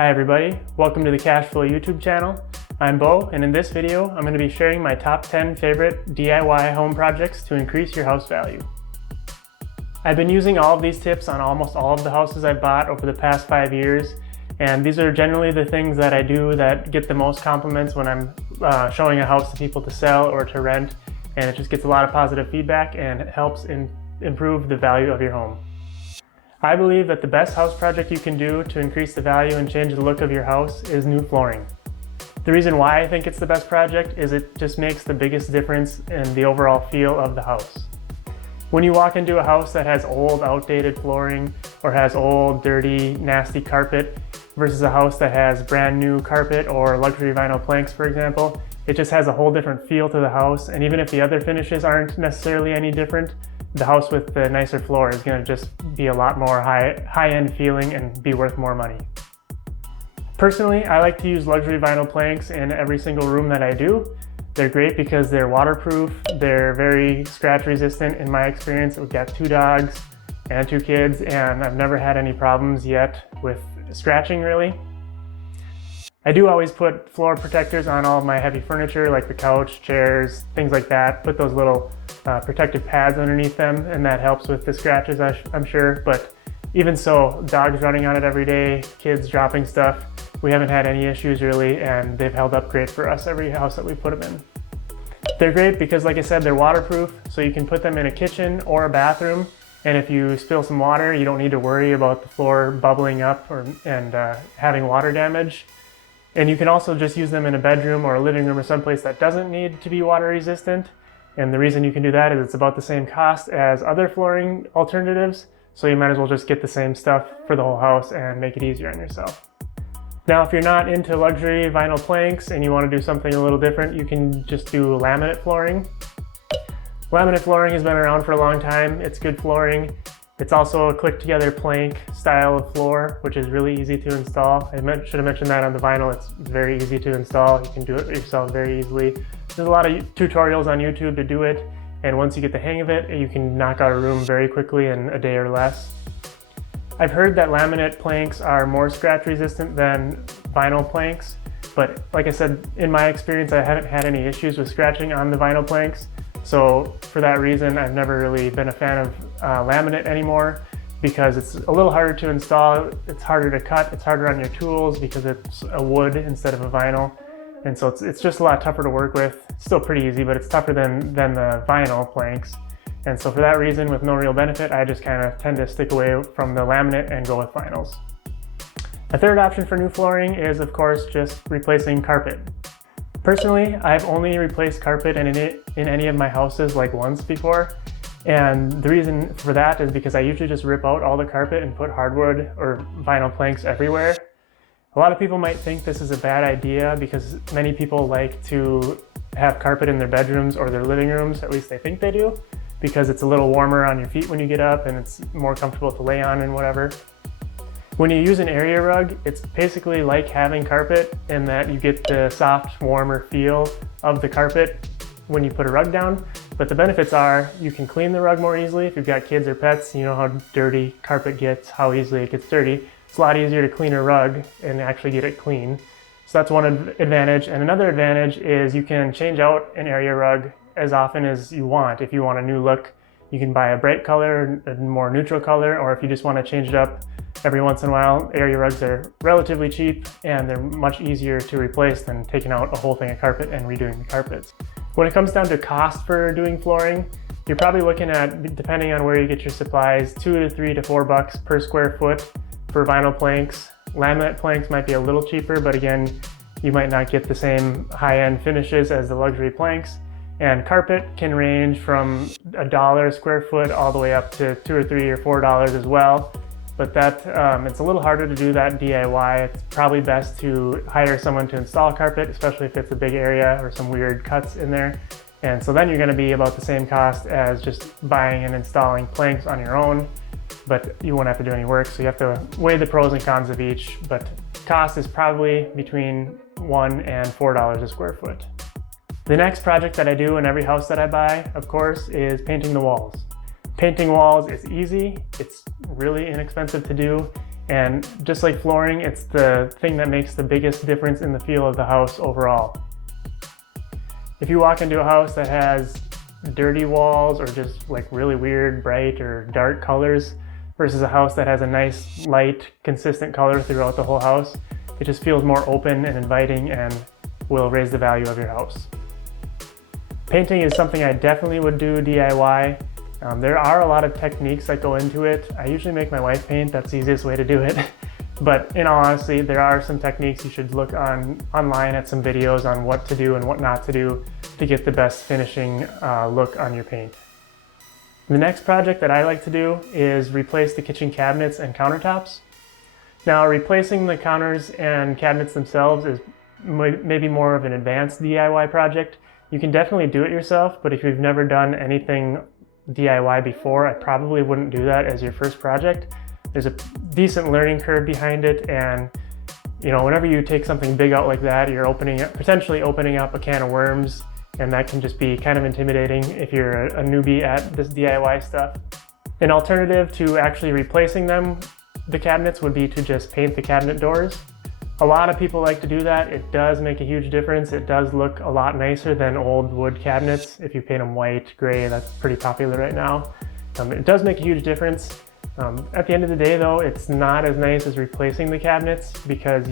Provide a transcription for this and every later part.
Hi everybody, welcome to the Cash Flow YouTube channel. I'm Bo, and in this video I'm going to be sharing my top 10 favorite DIY home projects to increase your house value. I've been using all of these tips on almost all of the houses I've bought over the past 5 years, and these are generally the things that I do that get the most compliments when I'm showing a house to people to sell or to rent, and it just gets a lot of positive feedback and it helps improve the value of your home. I believe that the best house project you can do to increase the value and change the look of your house is new flooring. The reason why I think it's the best project is it just makes the biggest difference in the overall feel of the house. When you walk into a house that has old, outdated flooring or has old, dirty, nasty carpet versus a house that has brand new carpet or luxury vinyl planks, for example, it just has a whole different feel to the house, and even if the other finishes aren't necessarily any different, the house with the nicer floor is going to just be a lot more high-end feeling and be worth more money. Personally, I like to use luxury vinyl planks in every single room that I do. They're great because they're waterproof, they're very scratch resistant in my experience. We've got 2 dogs and 2 kids, and I've never had any problems yet with scratching really. I do always put floor protectors on all of my heavy furniture, like the couch, chairs, things like that. Put those little protective pads underneath them, and that helps with the scratches, I'm sure. But even so, dogs running on it every day, kids dropping stuff, we haven't had any issues really, and they've held up great for us every house that we put them in. They're great because, like I said, they're waterproof, so you can put them in a kitchen or a bathroom, and if you spill some water, you don't need to worry about the floor bubbling up and having water damage. And you can also just use them in a bedroom or a living room or someplace that doesn't need to be water resistant. And the reason you can do that is it's about the same cost as other flooring alternatives, so you might as well just get the same stuff for the whole house and make it easier on yourself. Now, if you're not into luxury vinyl planks and you want to do something a little different, you can just do laminate flooring. Laminate flooring has been around for a long time. It's good flooring. It's also a click-together plank style of floor, which is really easy to install. I should have mentioned that on the vinyl. It's very easy to install. You can do it yourself very easily. There's a lot of tutorials on YouTube to do it, and once you get the hang of it, you can knock out a room very quickly in a day or less. I've heard that laminate planks are more scratch resistant than vinyl planks, but like I said, in my experience, I haven't had any issues with scratching on the vinyl planks. So for that reason, I've never really been a fan of laminate anymore, because it's a little harder to install, it's harder to cut, it's harder on your tools because it's a wood instead of a vinyl. And so it's just a lot tougher to work with. It's still pretty easy, but it's tougher than the vinyl planks. And so for that reason, with no real benefit, I just kind of tend to stick away from the laminate and go with vinyls. A third option for new flooring is, of course, just replacing carpet. Personally, I've only replaced carpet in any of my houses like once before, and the reason for that is because I usually just rip out all the carpet and put hardwood or vinyl planks everywhere. A lot of people might think this is a bad idea because many people like to have carpet in their bedrooms or their living rooms, at least they think they do, because it's a little warmer on your feet when you get up and it's more comfortable to lay on and whatever. When you use an area rug, it's basically like having carpet in that you get the soft, warmer feel of the carpet when you put a rug down. But the benefits are you can clean the rug more easily. If you've got kids or pets, you know how dirty carpet gets, how easily it gets dirty. It's a lot easier to clean a rug and actually get it clean. So that's one advantage. And another advantage is you can change out an area rug as often as you want. If you want a new look, you can buy a bright color, a more neutral color, or if you just want to change it up every once in a while. Area rugs are relatively cheap and they're much easier to replace than taking out a whole thing of carpet and redoing the carpets. When it comes down to cost for doing flooring, you're probably looking at, depending on where you get your supplies, $2 to $3 to $4 per square foot for vinyl planks. Laminate planks might be a little cheaper, but again, you might not get the same high-end finishes as the luxury planks. And carpet can range from $1 a square foot all the way up to $2 or $3 or $4 as well. But that it's a little harder to do that DIY. It's probably best to hire someone to install carpet, especially if it's a big area or some weird cuts in there. And so then you're going to be about the same cost as just buying and installing planks on your own, but you won't have to do any work. So you have to weigh the pros and cons of each, but cost is probably between $1 and $4 a square foot. The next project that I do in every house that I buy, of course, is painting the walls. Painting walls is easy, it's really inexpensive to do, And just like flooring, it's the thing that makes the biggest difference in the feel of the house overall. If you walk into a house that has dirty walls or just like really weird, bright or dark colors versus a house that has a nice, light, consistent color throughout the whole house, it just feels more open and inviting and will raise the value of your house. Painting is something I definitely would do DIY. There are a lot of techniques that go into it. I usually make my wife paint, that's the easiest way to do it. But in all honesty, there are some techniques you should look online at some videos on what to do and what not to do to get the best finishing look on your paint. The next project that I like to do is replace the kitchen cabinets and countertops. Now, replacing the counters and cabinets themselves is maybe more of an advanced DIY project. You can definitely do it yourself, but if you've never done anything DIY before, I probably wouldn't do that as your first project. There's a decent learning curve behind it, and whenever you take something big out like that, you're potentially opening up a can of worms, and that can just be kind of intimidating if you're a newbie at this DIY stuff. An alternative to actually replacing the cabinets would be to just paint the cabinet doors. A lot of people like to do that. It does make a huge difference. It does look a lot nicer than old wood cabinets. If you paint them white, gray, that's pretty popular right now. It does make a huge difference. At the end of the day though, it's not as nice as replacing the cabinets because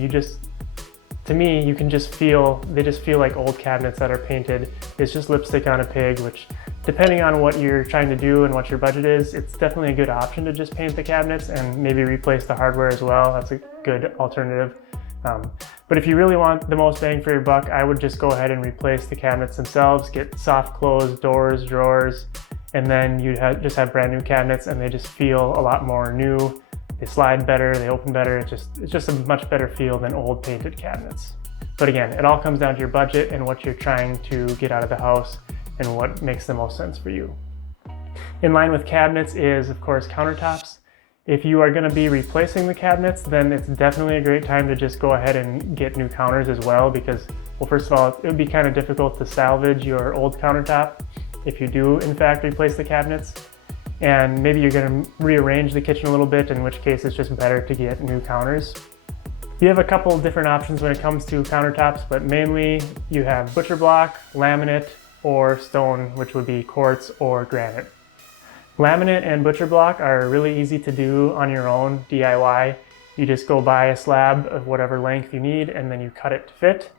to me, you can just they just feel like old cabinets that are painted. It's just lipstick on a pig, which depending on what you're trying to do and what your budget is, it's definitely a good option to just paint the cabinets and maybe replace the hardware as well. That's a good alternative. But if you really want the most bang for your buck, I would just go ahead and replace the cabinets themselves, get soft close doors, drawers, and then you just have brand new cabinets and they just feel a lot more new. They slide better, they open better. It's just a much better feel than old painted cabinets. But again, it all comes down to your budget and what you're trying to get out of the house and what makes the most sense for you. In line with cabinets is, of course, countertops. If you are going to be replacing the cabinets, then it's definitely a great time to just go ahead and get new counters as well because, well, first of all, it would be kind of difficult to salvage your old countertop if you do, in fact, replace the cabinets. And maybe you're going to rearrange the kitchen a little bit, in which case it's just better to get new counters. You have a couple of different options when it comes to countertops, but mainly you have butcher block, laminate, or stone, which would be quartz or granite. Laminate and butcher block are really easy to do on your own, DIY. You just go buy a slab of whatever length you need and then you cut it to fit.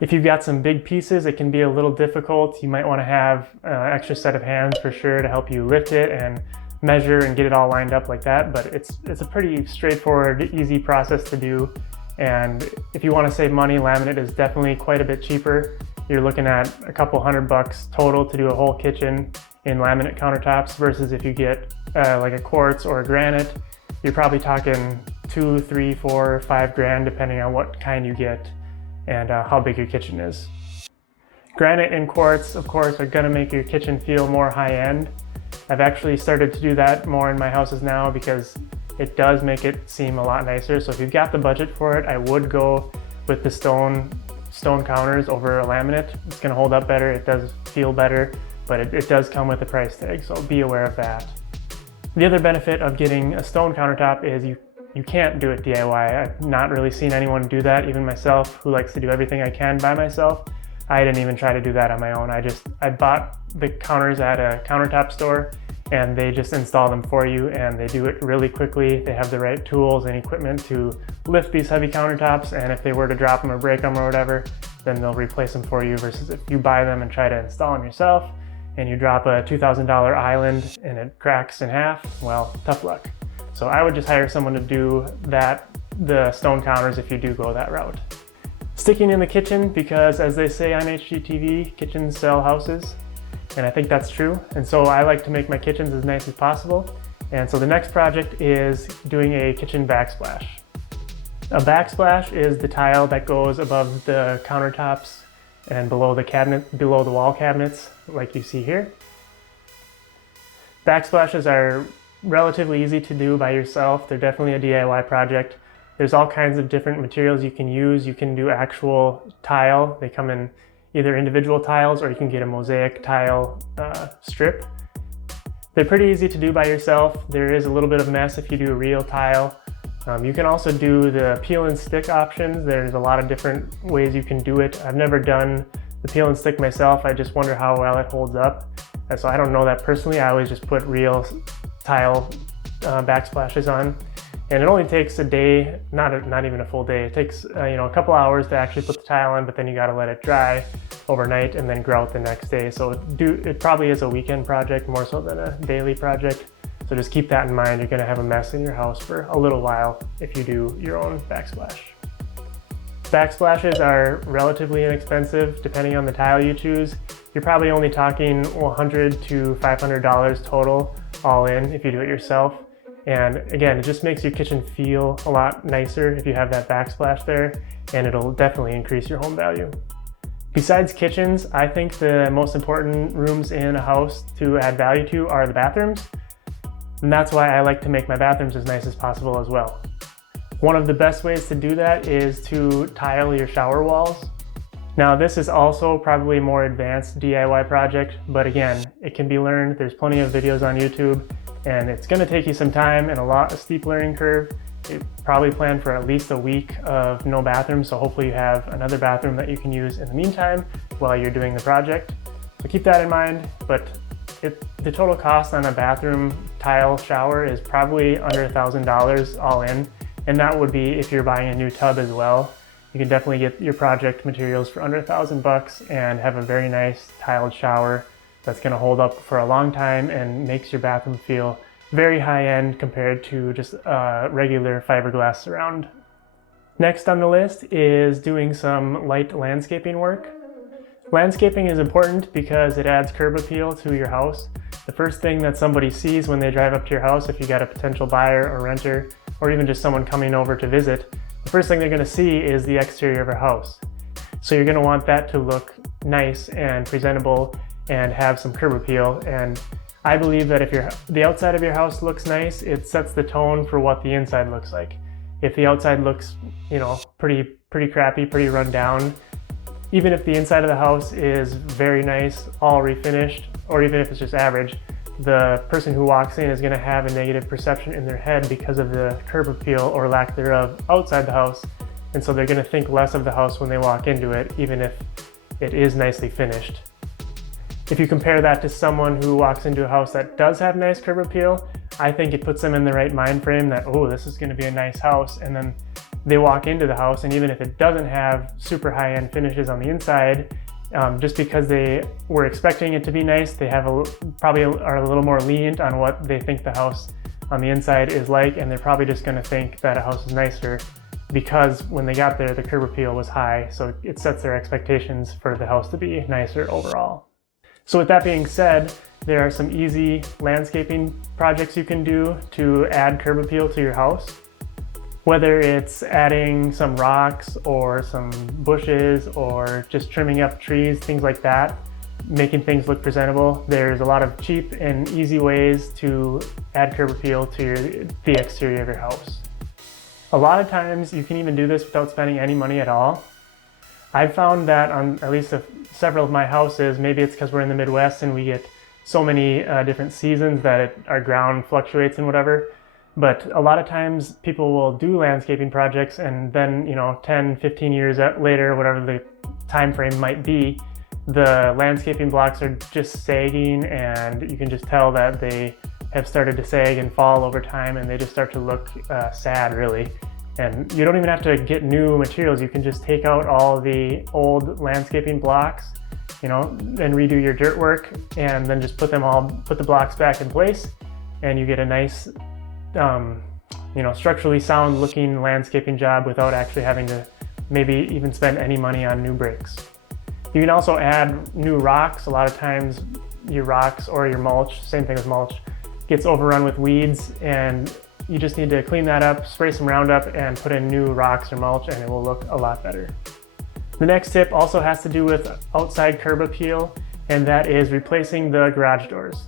If you've got some big pieces, it can be a little difficult. You might want to have an extra set of hands for sure to help you lift it and measure and get it all lined up like that, but it's a pretty straightforward, easy process to do. And if you want to save money, laminate is definitely quite a bit cheaper. You're looking at a couple $100 total to do a whole kitchen in laminate countertops versus if you get like a quartz or a granite, you're probably talking $2, $3, $4, $5 grand depending on what kind you get and how big your kitchen is. Granite and quartz, of course, are gonna make your kitchen feel more high-end. I've actually started to do that more in my houses now because it does make it seem a lot nicer. So if you've got the budget for it, I would go with the stone counters over a laminate. It's gonna hold up better, it does feel better, but it does come with a price tag, so be aware of that. The other benefit of getting a stone countertop is you can't do it DIY. I've not really seen anyone do that, even myself, who likes to do everything I can by myself. I didn't even try to do that on my own. I bought the counters at a countertop store and they just install them for you and they do it really quickly. They have the right tools and equipment to lift these heavy countertops, and if they were to drop them or break them or whatever, then they'll replace them for you versus if you buy them and try to install them yourself and you drop a $2,000 island and it cracks in half, well, tough luck. So I would just hire someone to do the stone counters if you do go that route. Sticking in the kitchen, because as they say on HGTV, kitchens sell houses, and I think that's true. And so I like to make my kitchens as nice as possible. And so the next project is doing a kitchen backsplash. A backsplash is the tile that goes above the countertops and below the wall cabinets, like you see here. Backsplashes are relatively easy to do by yourself. They're definitely a DIY project. There's all kinds of different materials you can use. You can do actual tile. They come in either individual tiles or you can get a mosaic tile strip. They're pretty easy to do by yourself. There is a little bit of mess if you do a real tile, You can also do the peel and stick options. There's a lot of different ways you can do it. I've never done the peel and stick myself. I just wonder how well it holds up. And so I don't know that personally. I always just put real tile backsplashes on. And it only takes a day, not even a full day. It takes a couple hours to actually put the tile on, but then you gotta let it dry overnight and then grout the next day. So it probably is a weekend project more so than a daily project. So just keep that in mind. You're gonna have a mess in your house for a little while if you do your own backsplash. Backsplashes are relatively inexpensive depending on the tile you choose. You're probably only talking $100 to $500 total all in if you do it yourself. And again, it just makes your kitchen feel a lot nicer if you have that backsplash there, and it'll definitely increase your home value. Besides kitchens, I think the most important rooms in a house to add value to are the bathrooms. And that's why I like to make my bathrooms as nice as possible as well. One of the best ways to do that is to tile your shower walls. Now this is also probably a more advanced DIY project, but again, it can be learned. There's plenty of videos on YouTube, and it's gonna take you some time and a steep learning curve. You probably plan for at least a week of no bathroom, so hopefully you have another bathroom that you can use in the meantime while you're doing the project. So keep that in mind, but the total cost on a bathroom tile shower is probably under $1,000 all in, and that would be if you're buying a new tub as well. You can definitely get your project materials for under $1,000 and have a very nice tiled shower that's gonna hold up for a long time and makes your bathroom feel very high-end compared to just regular fiberglass surround. Next on the list is doing some light landscaping work. Landscaping is important because it adds curb appeal to your house. The first thing that somebody sees when they drive up to your house, if you got a potential buyer or renter, or even just someone coming over to visit, the first thing they're gonna see is the exterior of your house. So you're gonna want that to look nice and presentable and have some curb appeal. And I believe that if the outside of your house looks nice, it sets the tone for what the inside looks like. If the outside looks, pretty crappy, pretty run down, even if the inside of the house is very nice, all refinished, or even if it's just average, the person who walks in is going to have a negative perception in their head because of the curb appeal or lack thereof outside the house. And so they're going to think less of the house when they walk into it, even if it is nicely finished. If you compare that to someone who walks into a house that does have nice curb appeal, I think it puts them in the right mind frame that, oh, this is going to be a nice house. And then they walk into the house, and even if it doesn't have super high-end finishes on the inside, just because they were expecting it to be nice, they probably are a little more lenient on what they think the house on the inside is like, and they're probably just going to think that a house is nicer because when they got there, the curb appeal was high, so it sets their expectations for the house to be nicer overall. So with that being said, there are some easy landscaping projects you can do to add curb appeal to your house. Whether it's adding some rocks or some bushes or just trimming up trees, things like that, making things look presentable. There's a lot of cheap and easy ways to add curb appeal to the exterior of your house. A lot of times you can even do this without spending any money at all. I've found that on at least several of my houses, maybe it's because we're in the Midwest and we get so many different seasons that our ground fluctuates and whatever. But a lot of times people will do landscaping projects and then, 10, 15 years later, whatever the time frame might be, the landscaping blocks are just sagging, and you can just tell that they have started to sag and fall over time, and they just start to look sad, really. And you don't even have to get new materials. You can just take out all the old landscaping blocks, and redo your dirt work, and then just put the blocks back in place, and you get a nice structurally sound looking landscaping job without actually having to maybe even spend any money on new bricks. You can also add new rocks. A lot of times your rocks or your mulch, same thing as mulch, gets overrun with weeds, and you just need to clean that up, spray some Roundup, and put in new rocks or mulch, and it will look a lot better. The next tip also has to do with outside curb appeal, and that is replacing the garage doors.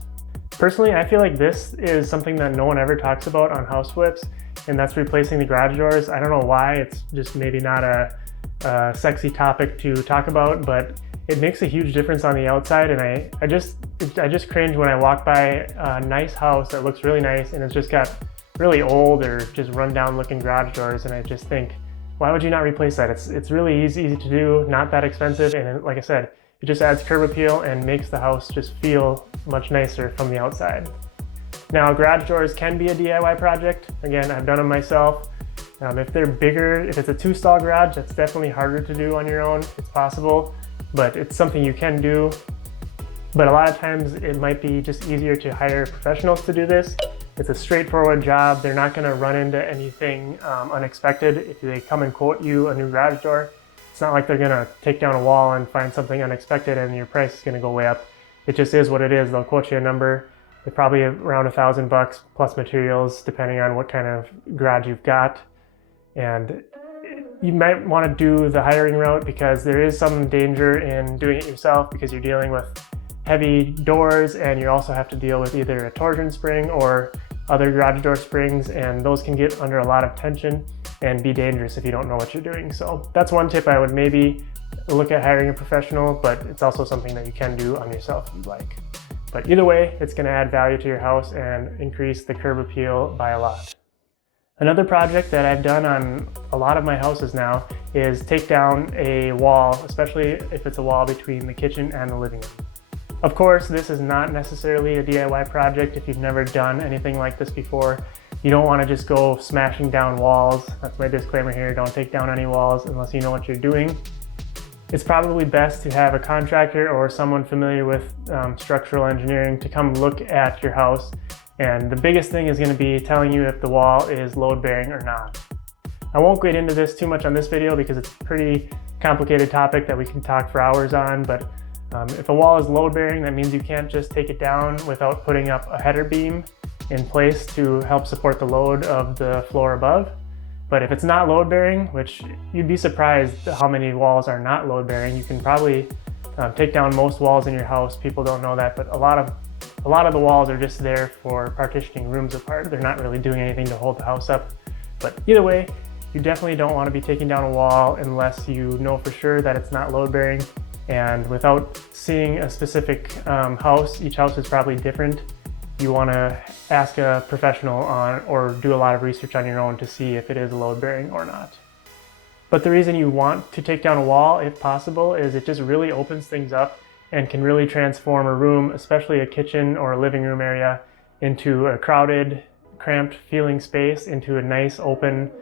Personally, I feel like this is something that no one ever talks about on house flips, and that's replacing the garage doors. I don't know why, it's just maybe not a sexy topic to talk about, but it makes a huge difference on the outside, and I just cringe when I walk by a nice house that looks really nice and it's just got really old or just run down looking garage doors, and I just think, why would you not replace that? It's really easy to do, not that expensive, and like I said, it just adds curb appeal and makes the house just feel much nicer from the outside. Now, garage doors can be a DIY project. Again, I've done them myself. If they're bigger, if it's a 2-stall garage, that's definitely harder to do on your own. It's possible, but it's something you can do. But a lot of times it might be just easier to hire professionals to do this. It's a straightforward job. They're not going to run into anything unexpected if they come and quote you a new garage door. It's not like they're going to take down a wall and find something unexpected and your price is going to go way up. It just is what it is. They'll quote you a number. It's probably around $1,000 plus materials, depending on what kind of garage you've got. And you might want to do the hiring route because there is some danger in doing it yourself because you're dealing with heavy doors and you also have to deal with either a torsion spring or other garage door springs, and those can get under a lot of tension and be dangerous if you don't know what you're doing. So that's one tip. I would maybe look at hiring a professional, but it's also something that you can do on yourself if you'd like. But either way, it's going to add value to your house and increase the curb appeal by a lot. Another project that I've done on a lot of my houses now is take down a wall, especially if it's a wall between the kitchen and the living room. Of course, this is not necessarily a DIY project. If you've never done anything like this before, you don't want to just go smashing down walls. That's my disclaimer here. Don't take down any walls unless you know what you're doing. It's probably best to have a contractor or someone familiar with structural engineering to come look at your house. And the biggest thing is going to be telling you if the wall is load bearing or not. I won't get into this too much on this video because it's a pretty complicated topic that we can talk for hours on, but if a wall is load bearing, that means you can't just take it down without putting up a header beam in place to help support the load of the floor above. But if it's not load bearing, which you'd be surprised how many walls are not load bearing, you can probably take down most walls in your house. People don't know that, but a lot of the walls are just there for partitioning rooms apart. They're not really doing anything to hold the house up. But either way, you definitely don't want to be taking down a wall unless you know for sure that it's not load bearing. And without seeing a specific house, each house is probably different. You want to ask a professional on or do a lot of research on your own to see if it is load bearing or not. But the reason you want to take down a wall, if possible, is it just really opens things up and can really transform a room, especially a kitchen or a living room area, into a crowded, cramped feeling space, into a nice open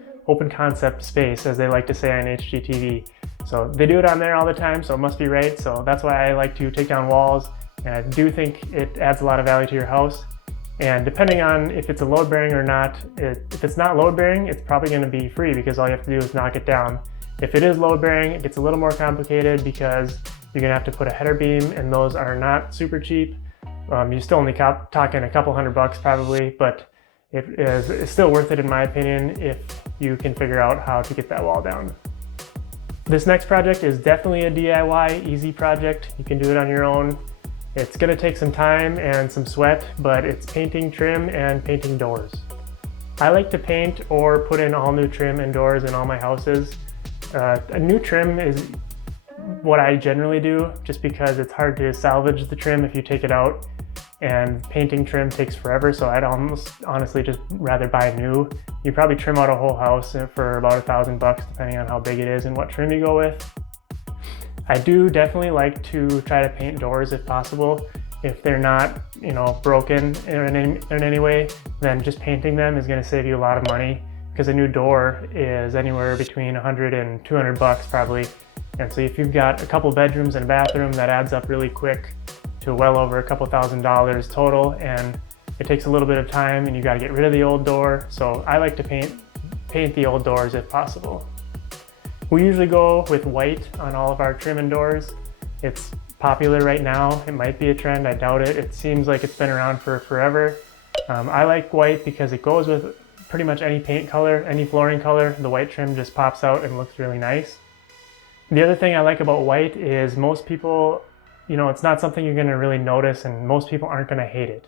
concept space, as they like to say on HGTV. So they do it on there all the time, so it must be right. So that's why I like to take down walls, and I do think it adds a lot of value to your house. And depending on if it's a load bearing or not, if it's not load bearing, it's probably going to be free because all you have to do is knock it down. If it is load bearing, it gets a little more complicated because you're going to have to put a header beam, and those are not super cheap. You're still only talking a couple $100 probably, but it's still worth it in my opinion if you can figure out how to get that wall down. This next project is definitely a DIY easy project. You can do it on your own. It's going to take some time and some sweat, but it's painting trim and painting doors. I like to paint or put in all new trim and doors in all my houses. A new trim is what I generally do just because it's hard to salvage the trim if you take it out, and painting trim takes forever, so I'd almost honestly just rather buy new. You probably trim out a whole house for about $1,000 depending on how big it is and what trim you go with. I do definitely like to try to paint doors if possible. If they're not, broken in any way, then just painting them is going to save you a lot of money because a new door is anywhere between $100 and $200 probably. And so if you've got a couple bedrooms and a bathroom, that adds up really quick to well over a couple $1,000s total, and it takes a little bit of time and you got to get rid of the old door. So I like to paint the old doors if possible. We usually go with white on all of our trim and doors. It's popular right now. It might be a trend, I doubt it. It seems like it's been around for forever. I like white because it goes with pretty much any paint color, any flooring color. The white trim just pops out and looks really nice. The other thing I like about white is most people, it's not something you're going to really notice, and most people aren't going to hate it.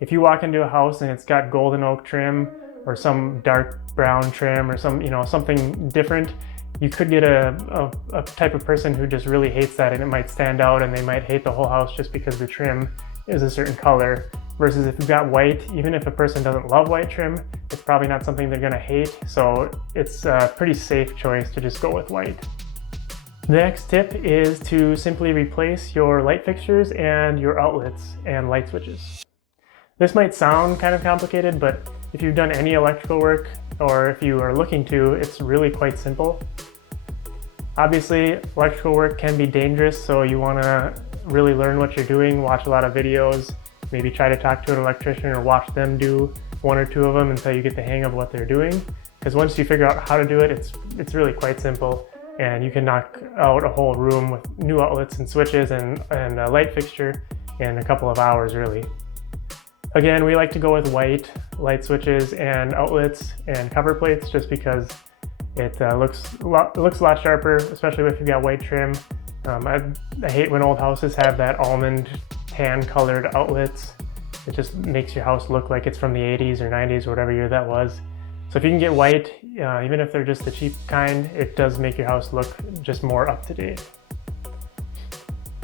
If you walk into a house and it's got golden oak trim or some dark brown trim or something different, you could get a type of person who just really hates that, and it might stand out and they might hate the whole house just because the trim is a certain color. versus if you've got white, even if a person doesn't love white trim, it's probably not something they're gonna hate, so it's a pretty safe choice to just go with white. The next tip is to simply replace your light fixtures and your outlets and light switches. This might sound kind of complicated, but if you've done any electrical work or if you are looking to, it's really quite simple. Obviously, electrical work can be dangerous, so you want to really learn what you're doing, watch a lot of videos, maybe try to talk to an electrician or watch them do one or two of them until you get the hang of what they're doing. Because once you figure out how to do it, it's really quite simple, and you can knock out a whole room with new outlets and switches and a light fixture in a couple of hours, really. Again, we like to go with white light switches and outlets and cover plates just because it looks a lot sharper, especially if you've got white trim. I hate when old houses have that almond tan colored outlets. It just makes your house look like it's from the 80s or 90s or whatever year that was. So if you can get white, even if they're just the cheap kind, it does make your house look just more up to date.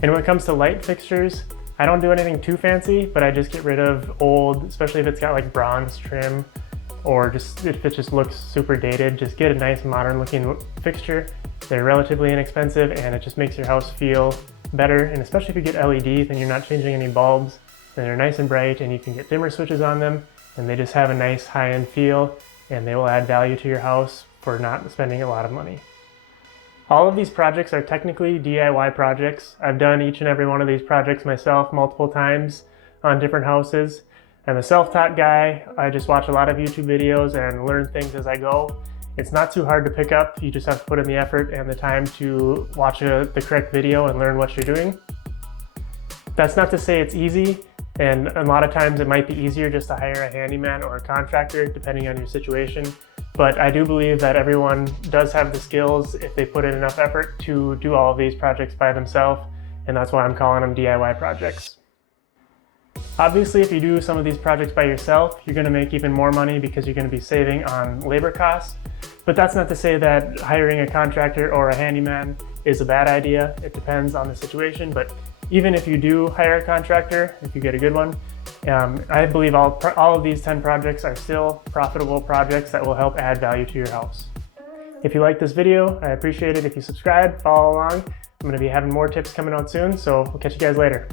And when it comes to light fixtures, I don't do anything too fancy, but I just get rid of old, especially if it's got like bronze trim, or just if it just looks super dated, just get a nice modern looking fixture. They're relatively inexpensive and it just makes your house feel better. And especially if you get LED, then you're not changing any bulbs, and they're nice and bright, and you can get dimmer switches on them, and they just have a nice high-end feel, and they will add value to your house for not spending a lot of money. All of these projects are technically DIY projects. I've done each and every one of these projects myself multiple times on different houses. I'm a self-taught guy. I just watch a lot of YouTube videos and learn things as I go. It's not too hard to pick up. You just have to put in the effort and the time to watch the correct video and learn what you're doing. That's not to say it's easy, and a lot of times it might be easier just to hire a handyman or a contractor, depending on your situation. But I do believe that everyone does have the skills if they put in enough effort to do all of these projects by themselves, and that's why I'm calling them DIY projects. Obviously, if you do some of these projects by yourself, you're going to make even more money because you're going to be saving on labor costs. But that's not to say that hiring a contractor or a handyman is a bad idea. It depends on the situation. But even if you do hire a contractor, if you get a good one, I believe all of these 10 projects are still profitable projects that will help add value to your house. If you like this video, I appreciate it if you subscribe, follow along. I'm going to be having more tips coming out soon, so we'll catch you guys later.